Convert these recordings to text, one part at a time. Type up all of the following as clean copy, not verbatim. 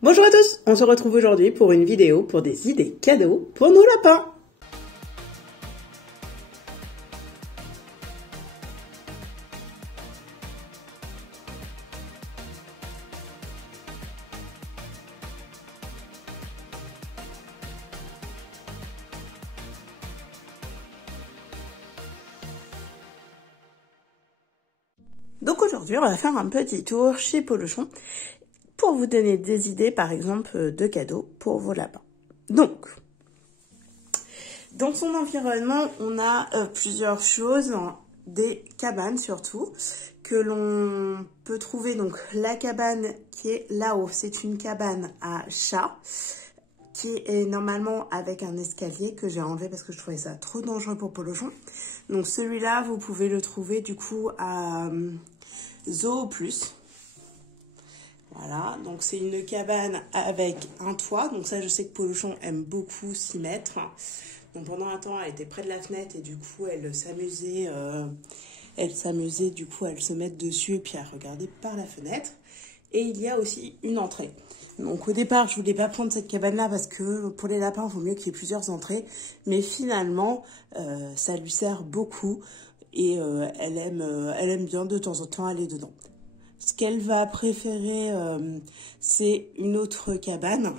Bonjour à tous, on se retrouve aujourd'hui pour une vidéo pour des idées cadeaux pour nos lapins. Donc aujourd'hui, on va faire un petit tour chez Polochon pour vous donner des idées, par exemple, de cadeaux pour vos lapins. Donc, dans son environnement, on a plusieurs choses, des cabanes surtout, que l'on peut trouver. Donc, la cabane qui est là-haut, c'est une cabane à chat, qui est normalement avec un escalier que j'ai enlevé parce que je trouvais ça trop dangereux pour Polochon. Donc, celui-là, vous pouvez le trouver du coup à Zoo Plus. Voilà, donc c'est une cabane avec un toit. Donc ça, je sais que Polochon aime beaucoup s'y mettre. Donc pendant un temps, elle était près de la fenêtre et du coup, elle s'amusait du coup, à se mettre dessus et puis à regarder par la fenêtre. Et il y a aussi une entrée. Donc au départ, je voulais pas prendre cette cabane-là parce que pour les lapins, il vaut mieux qu'il y ait plusieurs entrées. Mais finalement, ça lui sert beaucoup et elle aime bien de temps en temps aller dedans. Ce qu'elle va préférer, c'est une autre cabane,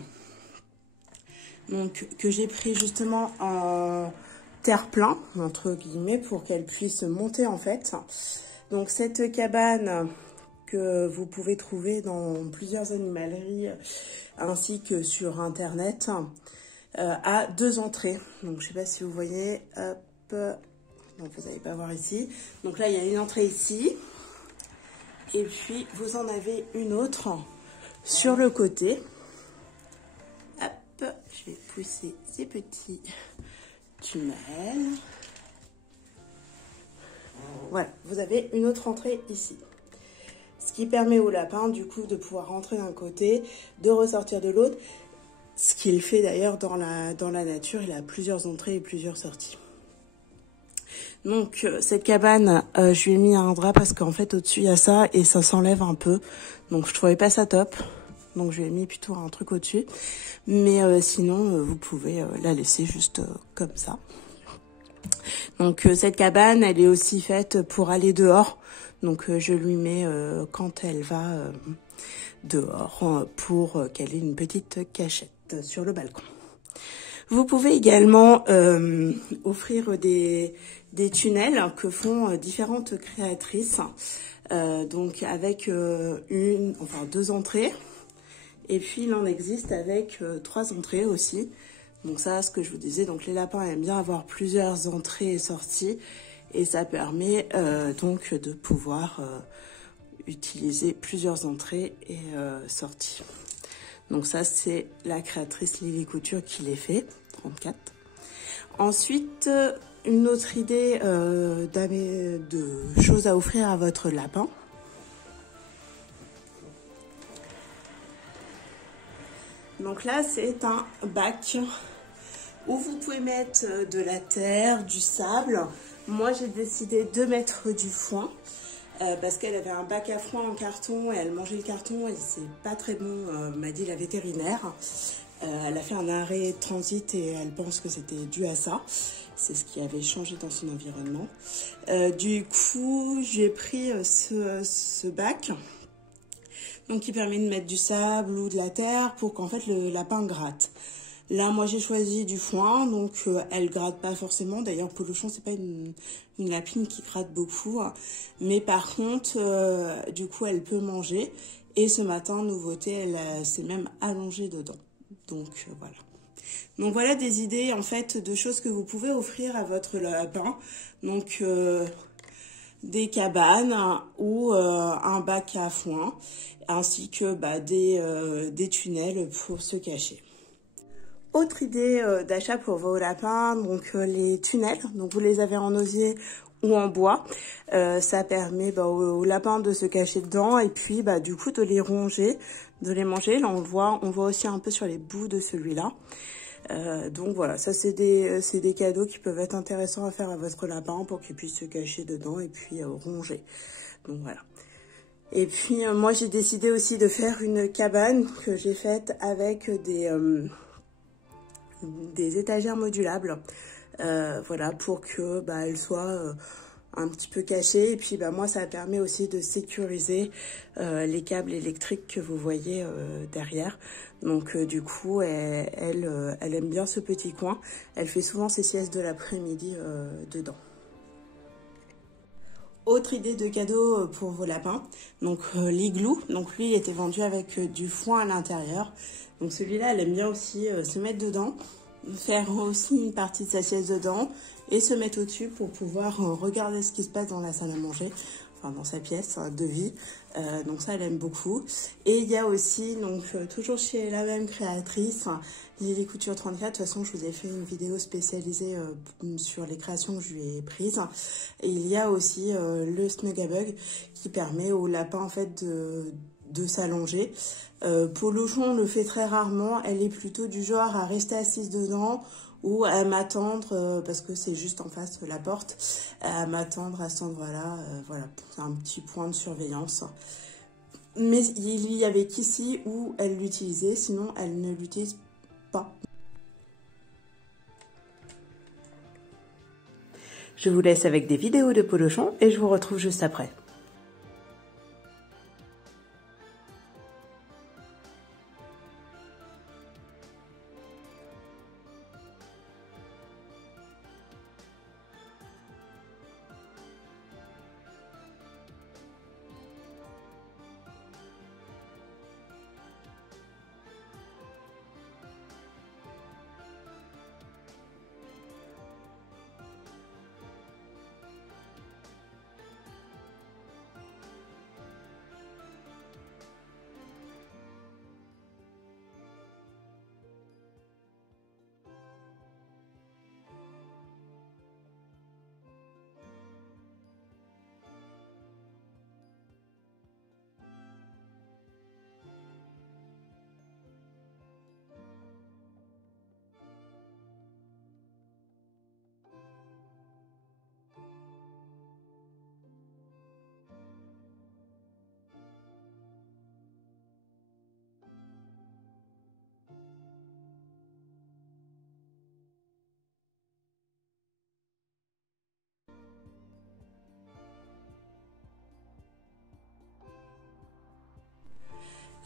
donc que j'ai pris justement en terre-plein, entre guillemets, pour qu'elle puisse monter en fait. Donc cette cabane que vous pouvez trouver dans plusieurs animaleries ainsi que sur internet a 2 entrées. Donc je sais pas si vous voyez, hop, donc vous n'allez pas voir ici. Donc là il y a une entrée ici. Et puis, vous en avez une autre sur le côté. Hop, je vais pousser ces petits tunnels. Voilà, vous avez une autre entrée ici. Ce qui permet au lapin, du coup, de pouvoir rentrer d'un côté, de ressortir de l'autre. Ce qu'il fait d'ailleurs dans la nature, il a plusieurs entrées et plusieurs sorties. Donc cette cabane, je lui ai mis un drap parce qu'en fait au-dessus il y a ça et ça s'enlève un peu. Donc je trouvais pas ça top. Donc je lui ai mis plutôt un truc au-dessus. Mais sinon vous pouvez la laisser juste comme ça. Donc cette cabane, elle est aussi faite pour aller dehors. Donc je lui mets quand elle va dehors pour qu'elle ait une petite cachette sur le balcon. Vous pouvez également offrir des tunnels que font différentes créatrices, donc avec 2 entrées, et puis il en existe avec 3 entrées aussi. Donc ça, ce que je vous disais, donc les lapins aiment bien avoir plusieurs entrées et sorties, et ça permet donc de pouvoir utiliser plusieurs entrées et sorties. Donc ça, c'est la créatrice Lily Couture qui les fait, 34. Ensuite, une autre idée de choses à offrir à votre lapin. Donc là, c'est un bac où vous pouvez mettre de la terre, du sable. Moi, j'ai décidé de mettre du foin. Parce qu'elle avait un bac à foin en carton et elle mangeait le carton et c'est pas très bon, m'a dit la vétérinaire. Elle a fait un arrêt de transit et elle pense que c'était dû à ça. C'est ce qui avait changé dans son environnement. Du coup, j'ai pris ce bac, donc qui permet de mettre du sable ou de la terre pour qu'en fait le lapin gratte. Là, moi, j'ai choisi du foin, donc elle gratte pas forcément. D'ailleurs, Polochon, c'est pas une lapine qui gratte beaucoup. Hein. Mais par contre, du coup, elle peut manger. Et ce matin, nouveauté, elle s'est même allongée dedans. Donc, voilà. Donc, voilà des idées, en fait, de choses que vous pouvez offrir à votre lapin. Donc, des cabanes ou un bac à foin, ainsi que des tunnels pour se cacher. Autre idée d'achat pour vos lapins, donc les tunnels, donc vous les avez en osier ou en bois, ça permet aux lapins de se cacher dedans et puis du coup de les ronger, de les manger. Là on voit aussi un peu sur les bouts de celui-là. Donc voilà, ça c'est des cadeaux qui peuvent être intéressants à faire à votre lapin pour qu'il puisse se cacher dedans et puis ronger. Donc voilà. Et puis moi j'ai décidé aussi de faire une cabane que j'ai faite avec des étagères modulables. Voilà, pour que elle soit un petit peu cachée. Et puis moi ça permet aussi de sécuriser les câbles électriques que vous voyez derrière. Donc du coup elle aime bien ce petit coin. Elle fait souvent ses siestes de l'après-midi dedans. Autre idée de cadeau pour vos lapins, donc l'igloo. Donc lui il était vendu avec du foin à l'intérieur. Donc celui-là elle aime bien aussi se mettre dedans, faire aussi une partie de sa sieste dedans et se mettre au-dessus pour pouvoir regarder ce qui se passe dans la salle à manger, enfin dans sa pièce de vie. Donc ça elle aime beaucoup. Et il y a aussi, donc toujours chez la même créatrice, Lily Couture 34, de toute façon je vous ai fait une vidéo spécialisée sur les créations que je lui ai prises. Et il y a aussi le Snugabug qui permet aux lapins en fait de s'allonger. Polochon on le fait très rarement, elle est plutôt du genre à rester assise dedans ou à m'attendre, parce que c'est juste en face de la porte, à m'attendre à cet endroit-là, voilà, c'est un petit point de surveillance. Mais il y avait qu'ici où elle l'utilisait, sinon elle ne l'utilise pas. Je vous laisse avec des vidéos de Polochon et je vous retrouve juste après.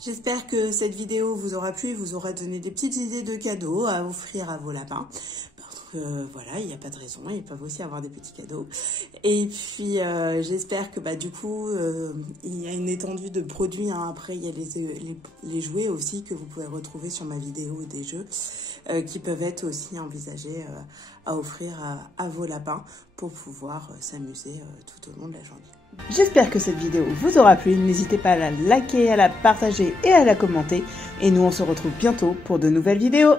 J'espère que cette vidéo vous aura plu et vous aura donné des petites idées de cadeaux à offrir à vos lapins. Parce que voilà, il n'y a pas de raison, ils peuvent aussi avoir des petits cadeaux. Et puis j'espère que du coup, il y a une étendue de produits. Hein. Après, il y a les jouets aussi que vous pouvez retrouver sur ma vidéo des jeux qui peuvent être aussi envisagés à offrir à vos lapins pour pouvoir s'amuser tout au long de la journée. J'espère que cette vidéo vous aura plu, n'hésitez pas à la liker, à la partager et à la commenter. Et nous on se retrouve bientôt pour de nouvelles vidéos.